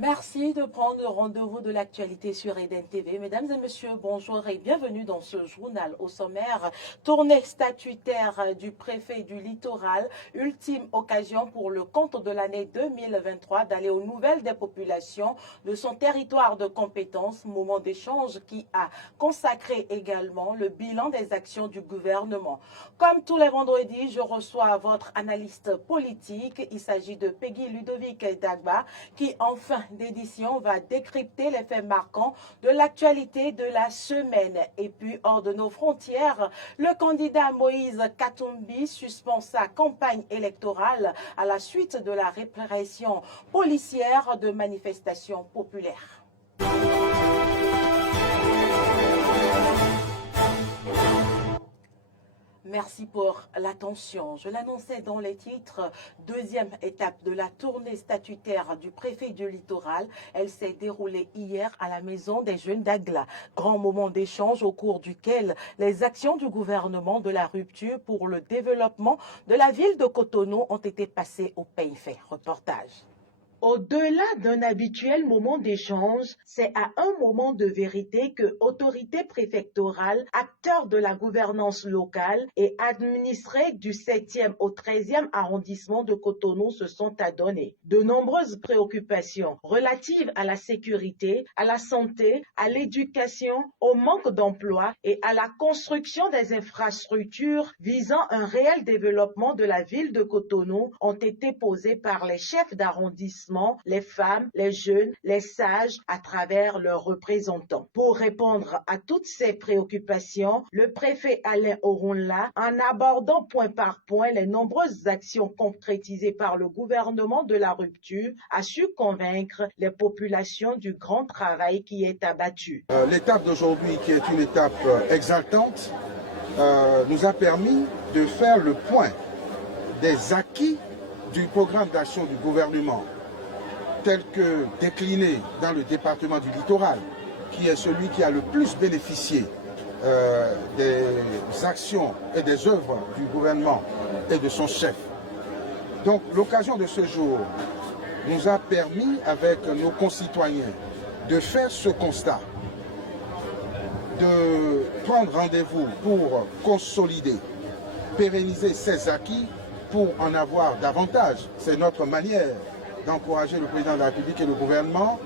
Merci de prendre rendez-vous de l'actualité sur Eden TV. Mesdames et messieurs, bonjour et bienvenue dans ce journal. Au sommaire, tournée statutaire du préfet du littoral, ultime occasion pour le compte de l'année 2023 d'aller aux nouvelles des populations de son territoire de compétence, moment d'échange qui a consacré également le bilan des actions du gouvernement. Comme tous les vendredis, je reçois votre analyste politique. Il s'agit de Peggy Ludovic Dagba qui enfin d'édition va décrypter les faits marquants de l'actualité de la semaine. Et puis, hors de nos frontières, le candidat Moïse Katumbi suspend sa campagne électorale à la suite de la répression policière de manifestations populaires. Merci pour l'attention. Je l'annonçais dans les titres. Deuxième étape de la tournée statutaire du préfet du littoral. Elle s'est déroulée hier à la maison des jeunes d'Agla. Grand moment d'échange au cours duquel les actions du gouvernement de la rupture pour le développement de la ville de Cotonou ont été passées au pays fait. Reportage. Au-delà d'un habituel moment d'échange, c'est à un moment de vérité que autorités préfectorales, acteurs de la gouvernance locale et administrés du 7e au 13e arrondissement de Cotonou se sont adonnés. De nombreuses préoccupations relatives à la sécurité, à la santé, à l'éducation, au manque d'emploi et à la construction des infrastructures visant un réel développement de la ville de Cotonou ont été posées par les chefs d'arrondissement, les femmes, les jeunes, les sages à travers leurs représentants. Pour répondre à toutes ces préoccupations, le préfet Alain Oronla, en abordant point par point les nombreuses actions concrétisées par le gouvernement de la rupture, a su convaincre les populations du grand travail qui est abattu. L'étape d'aujourd'hui, qui est une étape exaltante, nous a permis de faire le point des acquis du programme d'action du gouvernement, tel que décliné dans le département du littoral, qui est celui qui a le plus bénéficié des actions et des œuvres du gouvernement et de son chef. Donc l'occasion de ce jour nous a permis, avec nos concitoyens, de faire ce constat, de prendre rendez-vous pour consolider, pérenniser ces acquis pour en avoir davantage. C'est notre manière d'encourager le président de la République et le gouvernement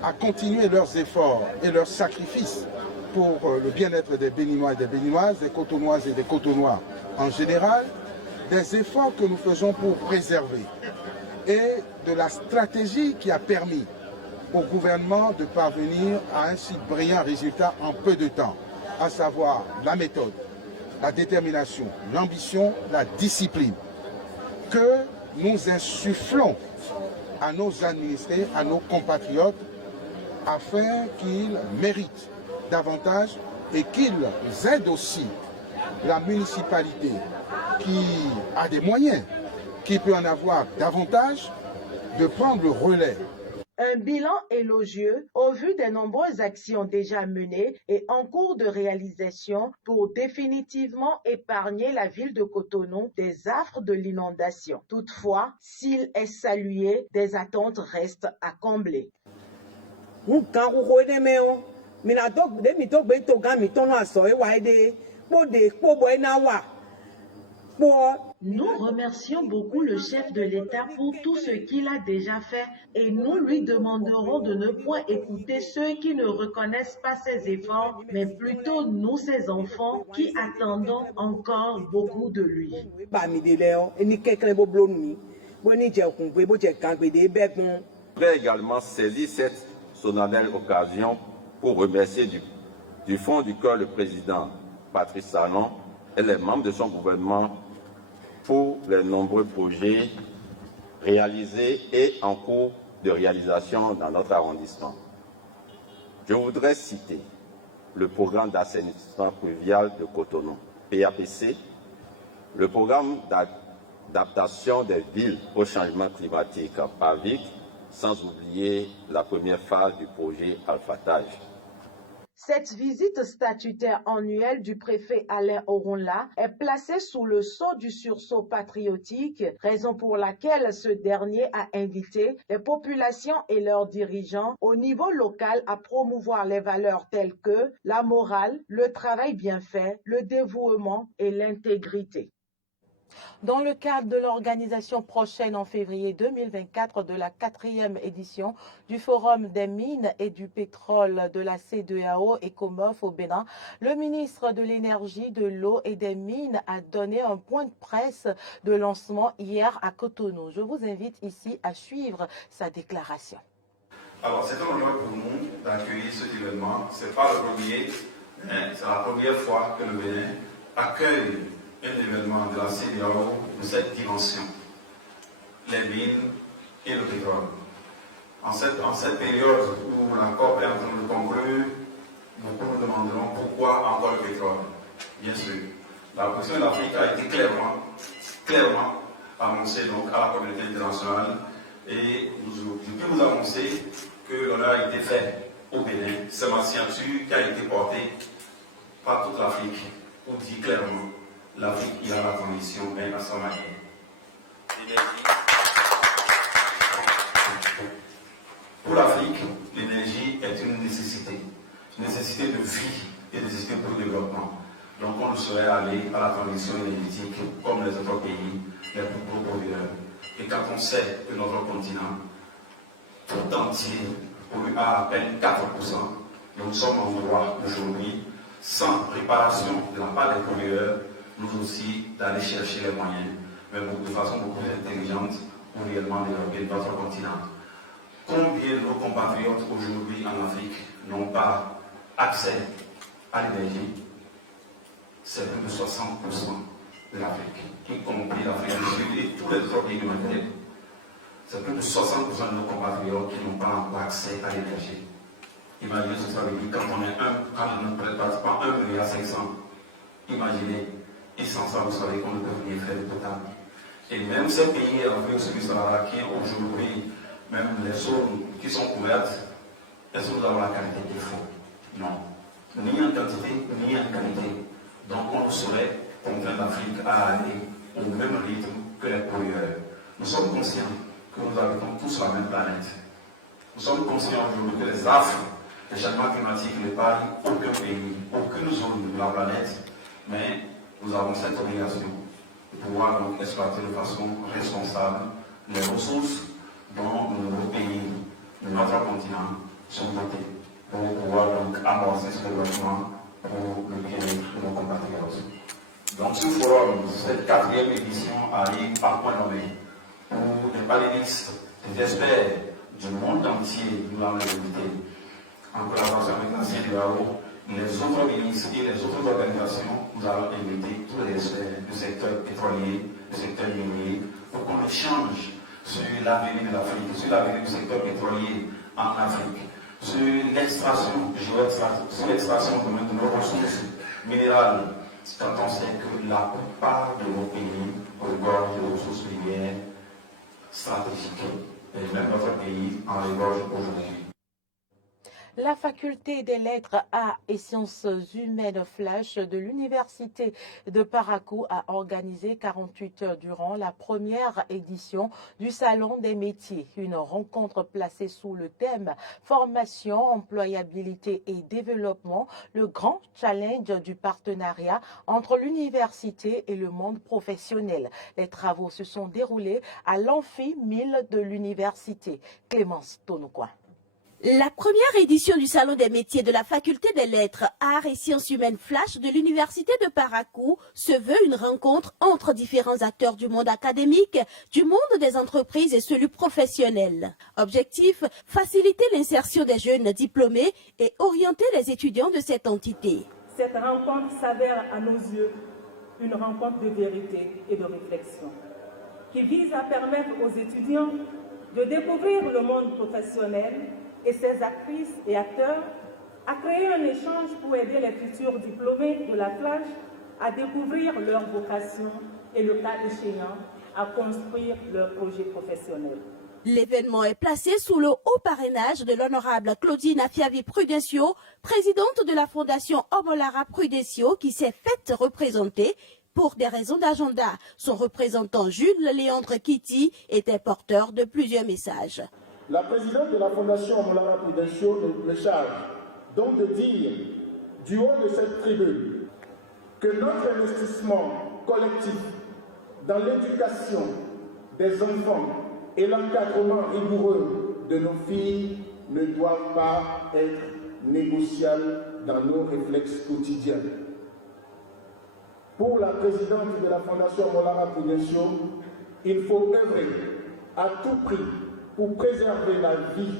à continuer leurs efforts et leurs sacrifices pour le bien-être des Béninois et des Béninoises, des Cotonoises et des Cotonois en général, des efforts que nous faisons pour préserver et de la stratégie qui a permis au gouvernement de parvenir à un si brillant résultat en peu de temps, à savoir la méthode, la détermination, l'ambition, la discipline, que nous insufflons à nos administrés, à nos compatriotes, afin qu'ils méritent davantage et qu'ils aident aussi la municipalité qui a des moyens, qui peut en avoir davantage, de prendre le relais. Un bilan élogieux au vu des nombreuses actions déjà menées et en cours de réalisation pour définitivement épargner la ville de Cotonou des affres de l'inondation. Toutefois, s'il est salué, des attentes restent à combler. Nous remercions beaucoup le chef de l'État pour tout ce qu'il a déjà fait et nous lui demanderons de ne point écouter ceux qui ne reconnaissent pas ses efforts, mais plutôt nous, ses enfants, qui attendons encore beaucoup de lui. Je voudrais également saisir cette solennelle occasion pour remercier du fond du cœur le président Patrice Talon et les membres de son gouvernement pour les nombreux projets réalisés et en cours de réalisation dans notre arrondissement. Je voudrais citer le programme d'assainissement pluvial de Cotonou, PAPC, le programme d'adaptation des villes au changement climatique, PAVIC, sans oublier la première phase du projet Alphatage. Cette visite statutaire annuelle du préfet Alain Oronla est placée sous le sceau du sursaut patriotique, raison pour laquelle ce dernier a invité les populations et leurs dirigeants au niveau local à promouvoir les valeurs telles que la morale, le travail bien fait, le dévouement et l'intégrité. Dans le cadre de l'organisation prochaine en février 2024 de la 4e édition du Forum des mines et du pétrole de la CEDEAO ECOMOF au Bénin, le ministre de l'Énergie, de l'Eau et des Mines a donné un point de presse de lancement hier à Cotonou. Je vous invite ici à suivre sa déclaration. Alors, c'est un honneur pour nous d'accueillir cet événement. Ce n'est pas le premier, mais c'est la première fois que le Bénin accueille un événement de la CEDEAO de cette dimension, les mines et le pétrole. En cette période où la COP est en train de conclure, beaucoup nous demanderont pourquoi encore le pétrole. Bien sûr, la position de l'Afrique a été clairement annoncée donc, à la communauté internationale et je peux vous annoncer que l'honneur a été fait au Bénin. C'est ma signature qui a été portée par toute l'Afrique pour dire clairement l'Afrique, il a la transition, mais à sa manière. Pour l'Afrique, l'énergie est une nécessité de vie et nécessité pour le développement. Donc on ne saurait aller à la transition énergétique comme les autres pays, les plus gros producteurs. Et quand on sait que notre continent tout entier pollue à peine 4%, nous sommes en droit aujourd'hui, sans préparation de la part des pollueurs, nous aussi d'aller chercher les moyens, mais de façon beaucoup plus intelligente pour réellement développer notre continent. Combien de nos compatriotes aujourd'hui en Afrique n'ont pas accès à l'énergie? C'est plus de 60% de l'Afrique, y compris l'Afrique du Sud et tous les autres pays du Maghreb. C'est plus de 60% de nos compatriotes qui n'ont pas encore accès à l'énergie. Imaginez ce que ça veut dire quand on ne prête pratiquement 1,5 milliard. Imaginez. Et sans ça, vous savez qu'on ne peut rien faire de total. Et même ces pays africains semi-sahara qui aujourd'hui, même les zones qui sont couvertes, est-ce que nous avons la qualité qu'il faut? Non. Ni en quantité, ni en qualité. Donc on saurait contraindre l'Afrique à aller au même rythme que les pollueurs. Nous sommes conscients que nous habitons tous la même planète. Nous sommes conscients aujourd'hui que les affres, les changements climatiques n'épargnent aucun pays, aucune zone de la planète, mais nous avons cette obligation de pouvoir donc exploiter de façon responsable les ressources dont nos pays, de notre continent, sont dotés pour pouvoir donc amorcer ce développement pour le bien-être de nos compatriotes. Donc ce forum, cette 4e édition arrive par point nommé où des panélistes, des experts du monde entier nous l'ont invité en collaboration avec la CEDEAO. Les autres ministres et les autres organisations, nous allons inviter tous les experts du secteur pétrolier, du secteur minier, pour qu'on échange sur l'avenir de l'Afrique, sur l'avenir du secteur pétrolier en Afrique, sur l'extraction, sur l'extraction de nos ressources minérales, quand on sait que la plupart de nos pays regorgent de ressources minières stratégiques, et même notre pays en regorge aujourd'hui. La faculté des lettres, arts et sciences humaines Flash de l'université de Parakou a organisé 48 heures durant la première édition du Salon des métiers. Une rencontre placée sous le thème formation, employabilité et développement, le grand challenge du partenariat entre l'université et le monde professionnel. Les travaux se sont déroulés à l'Amphi 1000 de l'université. Clémence Tonoukoua. La première édition du Salon des métiers de la Faculté des lettres, arts et sciences humaines Flash de l'Université de Parakou se veut une rencontre entre différents acteurs du monde académique, du monde des entreprises et celui professionnel. Objectif, faciliter l'insertion des jeunes diplômés et orienter les étudiants de cette entité. Cette rencontre s'avère à nos yeux une rencontre de vérité et de réflexion qui vise à permettre aux étudiants de découvrir le monde professionnel et ses actrices et acteurs à créer un échange pour aider les futurs diplômés de la Flash à découvrir leur vocation et, le cas échéant, à construire leur projet professionnel. L'événement est placé sous le haut parrainage de l'honorable Claudine Afiavi Prudencio, présidente de la Fondation Omolara Prudencio, qui s'est faite représenter pour des raisons d'agenda. Son représentant Jules Léandre Kitty était porteur de plusieurs messages. La présidente de la Fondation Omolara Prudencio me charge donc de dire, du haut de cette tribune, que notre investissement collectif dans l'éducation des enfants et l'encadrement rigoureux de nos filles ne doivent pas être négociables dans nos réflexes quotidiens. Pour la présidente de la Fondation Omolara Prudencio, il faut œuvrer à tout prix pour préserver la vie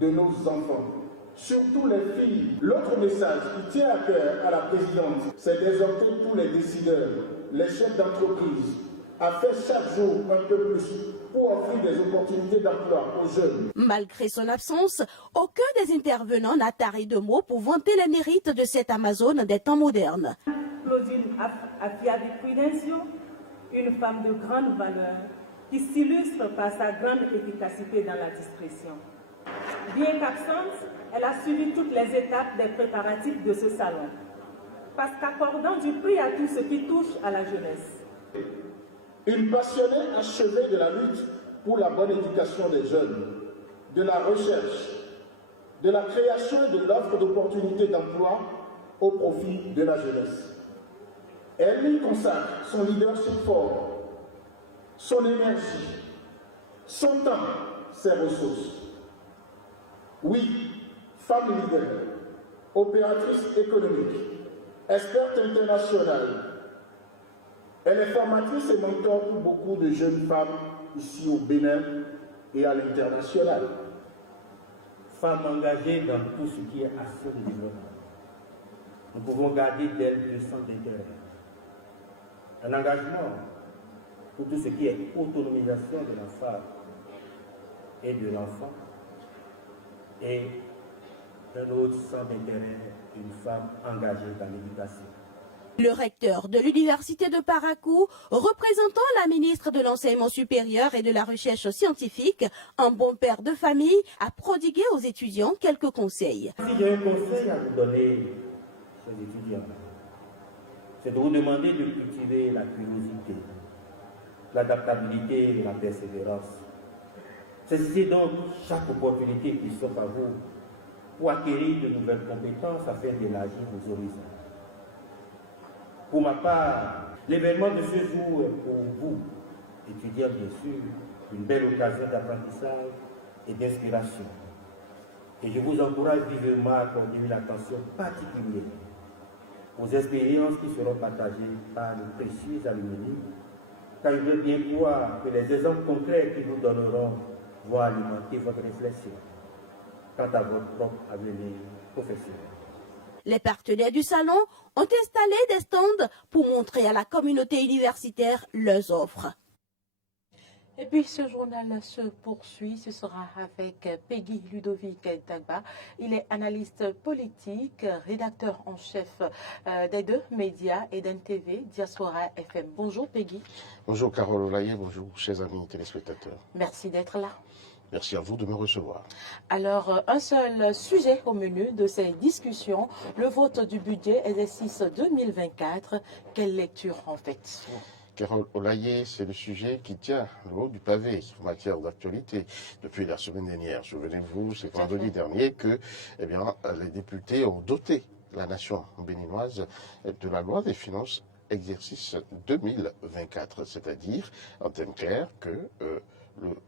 de nos enfants, surtout les filles. L'autre message qui tient à cœur à la présidente, c'est d'exhorter tous les décideurs, les chefs d'entreprise, à faire chaque jour un peu plus pour offrir des opportunités d'emploi aux jeunes. Malgré son absence, aucun des intervenants n'a taré de mots pour vanter les mérites de cette Amazone des temps modernes. Claudine Afiavi Prudencio, une femme de grande valeur qui s'illustre par sa grande efficacité dans la discrétion. Bien qu'absente, elle a suivi toutes les étapes des préparatifs de ce salon, parce qu'accordant du prix à tout ce qui touche à la jeunesse. Une passionnée achevée de la lutte pour la bonne éducation des jeunes, de la recherche, de la création et de l'offre d'opportunités d'emploi au profit de la jeunesse. Elle y consacre son leadership fort, son énergie, son temps, ses ressources. Oui, femme leader, opératrice économique, experte internationale, elle est formatrice et mentor pour beaucoup de jeunes femmes ici au Bénin et à l'international. Femme engagée dans tout ce qui est action de développement. Nous pouvons garder d'elle le centre d'intérêt. Un engagement pour tout ce qui est autonomisation de la femme et de l'enfant. Et un autre centre d'intérêt, une femme engagée dans l'éducation. Le recteur de l'université de Parakou, représentant la ministre de l'Enseignement supérieur et de la Recherche scientifique, un bon père de famille, a prodigué aux étudiants quelques conseils. Si j'ai un conseil à vous donner, chers étudiants, c'est de vous demander de cultiver la curiosité, l'adaptabilité et la persévérance. Saisissez donc chaque opportunité qui s'offre à vous pour acquérir de nouvelles compétences afin d'élargir vos horizons. Pour ma part, l'événement de ce jour est pour vous, étudiants bien sûr, une belle occasion d'apprentissage et d'inspiration. Et je vous encourage vivement à accorder une attention particulière aux expériences qui seront partagées par les précieux alumni, car je veux bien croire que les exemples concrets qu'ils vous donneront vont alimenter votre réflexion quant à votre propre avenir professionnel. Les partenaires du salon ont installé des stands pour montrer à la communauté universitaire leurs offres. Et puis ce journal se poursuit, ce sera avec Peggy Ludovic Dagba. Il est analyste politique, rédacteur en chef des deux médias, Eden TV, Diaspora FM. Bonjour Peggy. Bonjour Carole Olaye, bonjour chers amis téléspectateurs. Merci d'être là. Merci à vous de me recevoir. Alors, un seul sujet au menu de ces discussions, le vote du budget exercice 2024. Quelle lecture en fait? Carole Olaye, c'est le sujet qui tient le haut du pavé en matière d'actualité depuis la semaine dernière. Souvenez-vous, c'est vendredi dernier que les députés ont doté la nation béninoise de la loi des finances exercice 2024, c'est-à-dire, en termes clairs, que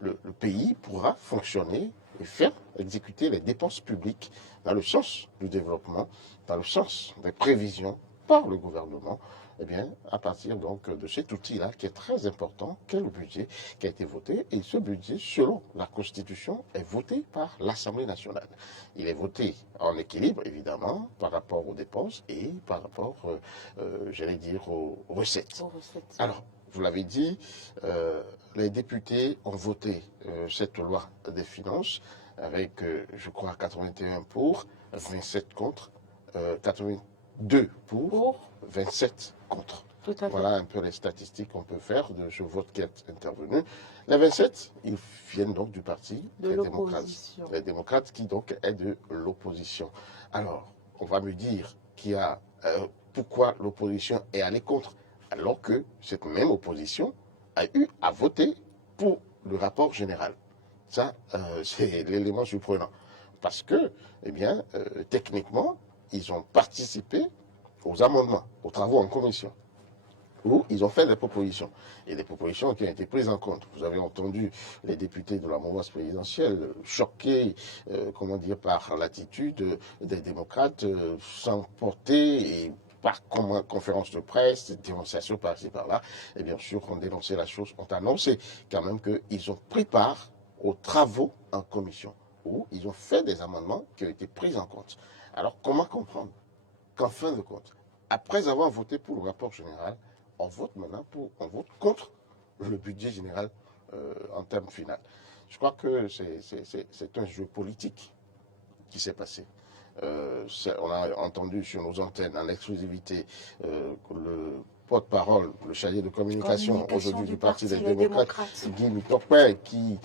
le pays pourra fonctionner et faire exécuter les dépenses publiques dans le sens du développement, dans le sens des prévisions par le gouvernement, à partir donc de cet outil-là qui est très important, qu'est le budget qui a été voté. Et ce budget, selon la Constitution, est voté par l'Assemblée nationale. Il est voté en équilibre, évidemment, par rapport aux dépenses et par rapport, aux recettes. Alors, vous l'avez dit, les députés ont voté cette loi des finances avec, je crois, 81 pour, 27 contre, 82 pour, 27 contre. Tout à fait. Voilà un peu les statistiques qu'on peut faire de ce vote qui est intervenu. Les 27, ils viennent donc du parti des démocrates. Les démocrates qui donc est de l'opposition. Alors, on va me dire qu'il y a pourquoi l'opposition est allée contre, alors que cette même opposition a eu à voter pour le rapport général. Ça, c'est l'élément surprenant. Parce que, eh bien, techniquement, ils ont participé aux amendements, aux travaux en commission, où ils ont fait des propositions. Et des propositions qui ont été prises en compte. Vous avez entendu les députés de la mouvance présidentielle choqués, comment dire, par l'attitude des démocrates, s'emporter et par conférence de presse, dénonciation par-ci par-là. Et bien sûr, on dénonçait la chose, ont annoncé quand même qu'ils ont pris part aux travaux en commission, où ils ont fait des amendements qui ont été pris en compte. Alors, comment comprendre qu'en fin de compte, après avoir voté pour le rapport général, on vote maintenant on vote contre le budget général en termes final. Je crois que c'est un jeu politique qui s'est passé. On a entendu sur nos antennes en exclusivité le porte-parole, le chargé de communication aujourd'hui du Parti des démocrates, Guy Mitopin, qui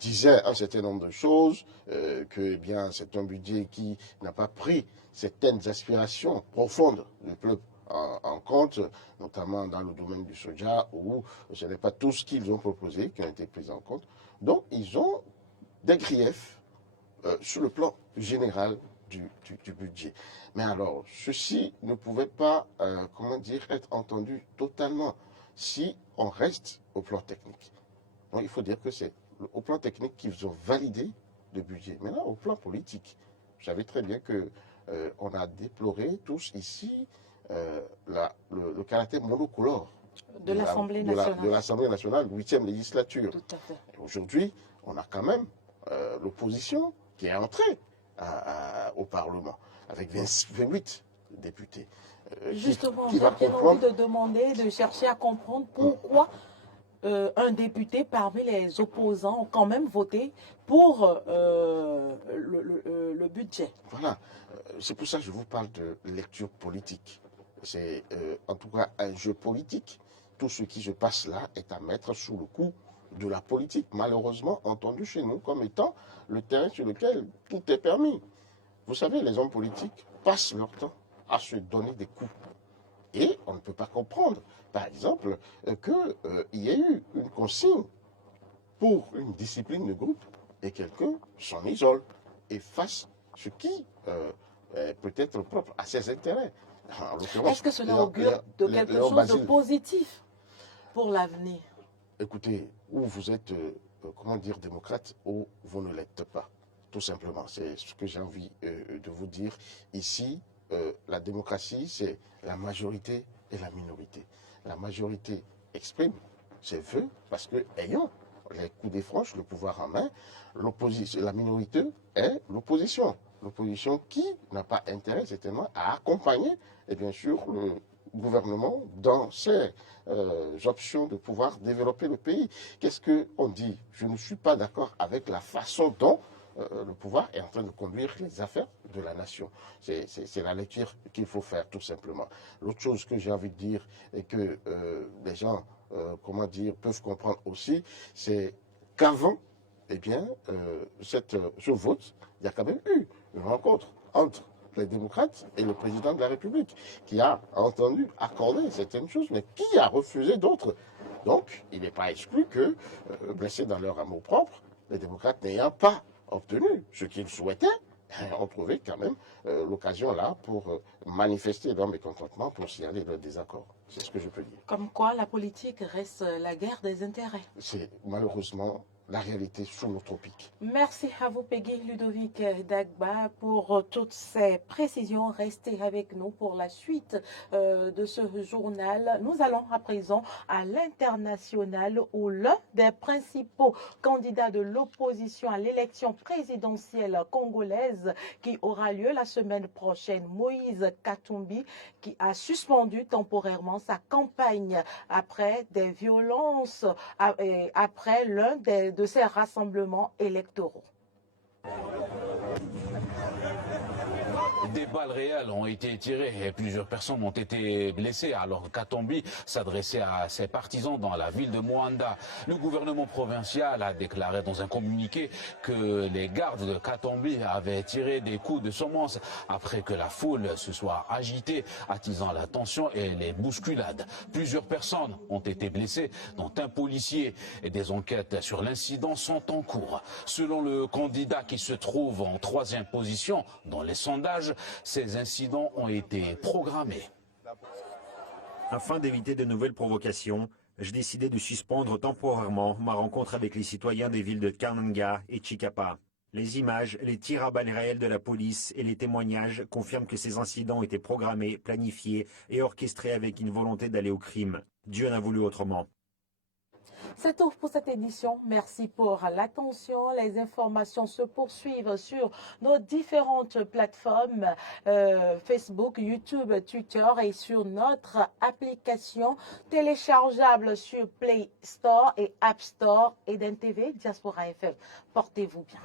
disait un certain nombre de choses, que eh bien c'est un budget qui n'a pas pris certaines aspirations profondes du peuple en compte, notamment dans le domaine du soja, où ce n'est pas tout ce qu'ils ont proposé qui a été pris en compte. Donc, ils ont des griefs sur le plan général du budget. Mais alors, ceci ne pouvait pas, comment dire, être entendu totalement si on reste au plan technique. Donc, il faut dire que c'est au plan technique qu'ils ont validé le budget. Maintenant, au plan politique, vous savez très bien que on a déploré tous ici le caractère monocolore de l'Assemblée nationale. De l'Assemblée nationale, 8e législature. Tout à fait. Aujourd'hui, on a quand même l'opposition qui est entrée au Parlement avec 28 députés. Justement, j'ai envie de demander, de chercher à comprendre pourquoi un député parmi les opposants ont quand même voté pour le budget. Voilà, c'est pour ça que je vous parle de lecture politique. C'est en tout cas un jeu politique. Tout ce qui se passe là est à mettre sous le coup de la politique, malheureusement entendu chez nous comme étant le terrain sur lequel tout est permis. Vous savez, les hommes politiques passent leur temps à se donner des coups. Et on ne peut pas comprendre, par exemple, qu'il y ait eu une consigne pour une discipline de groupe et quelqu'un s'en isole et fasse ce qui peut être propre à ses intérêts. Est-ce que cela augure de quelque chose de positif pour l'avenir? Écoutez, ou vous êtes, comment dire, démocrate, ou vous ne l'êtes pas. Tout simplement, c'est ce que j'ai envie de vous dire. Ici, la démocratie, c'est la majorité et la minorité. La majorité exprime ses vœux parce que, ayant les coups des franches, le pouvoir en main, la minorité est l'opposition. L'opposition qui n'a pas intérêt, certainement, à accompagner, et bien sûr, le gouvernement dans ses options de pouvoir développer le pays. Qu'est-ce qu'on dit? Je ne suis pas d'accord avec la façon dont le pouvoir est en train de conduire les affaires de la nation. C'est la lecture qu'il faut faire, tout simplement. L'autre chose que j'ai envie de dire et que les gens, comment dire, peuvent comprendre aussi, c'est qu'avant, eh bien, ce vote, il y a quand même eu une rencontre entre les démocrates et le président de la République, qui a entendu accorder certaines choses, mais qui a refusé d'autres. Donc, il n'est pas exclu que, blessés dans leur amour-propre, les démocrates n'ayant pas obtenu ce qu'ils souhaitaient, ont trouvé quand même l'occasion là pour manifester leur mécontentement, pour signaler leur désaccord. C'est ce que je peux dire. Comme quoi la politique reste la guerre des intérêts. C'est malheureusement la réalité sous nos tropiques. Merci à vous, Peggy Ludovic Dagba, pour toutes ces précisions. Restez avec nous pour la suite de ce journal. Nous allons à présent à l'international où l'un des principaux candidats de l'opposition à l'élection présidentielle congolaise qui aura lieu la semaine prochaine, Moïse Katumbi, qui a suspendu temporairement sa campagne après des violences, après l'un de ces rassemblements électoraux. Des balles réelles ont été tirées et plusieurs personnes ont été blessées alors que Katumbi s'adressait à ses partisans dans la ville de Moanda. Le gouvernement provincial a déclaré dans un communiqué que les gardes de Katumbi avaient tiré des coups de semonce après que la foule se soit agitée, attisant la tension et les bousculades. Plusieurs personnes ont été blessées, dont un policier, et des enquêtes sur l'incident sont en cours. Selon le candidat qui se trouve en 3e position dans les sondages, ces incidents ont été programmés. Afin d'éviter de nouvelles provocations, j'ai décidé de suspendre temporairement ma rencontre avec les citoyens des villes de Kananga et Chikapa. Les images, les tirs à balles réelles de la police et les témoignages confirment que ces incidents ont été programmés, planifiés et orchestrés avec une volonté d'aller au crime. Dieu n'a voulu autrement. C'est tout pour cette édition. Merci pour l'attention. Les informations se poursuivent sur nos différentes plateformes Facebook, YouTube, Twitter et sur notre application téléchargeable sur Play Store et App Store. Eden TV, Diaspora FM. Portez-vous bien.